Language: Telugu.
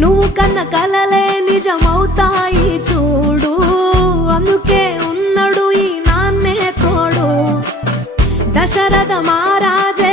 నువ్వు కన్న కలలే నిజమవుతాయి చూడు, అందుకే ఉన్నాడు ఈ నాన్నే తోడు. దశరథ మహారాజే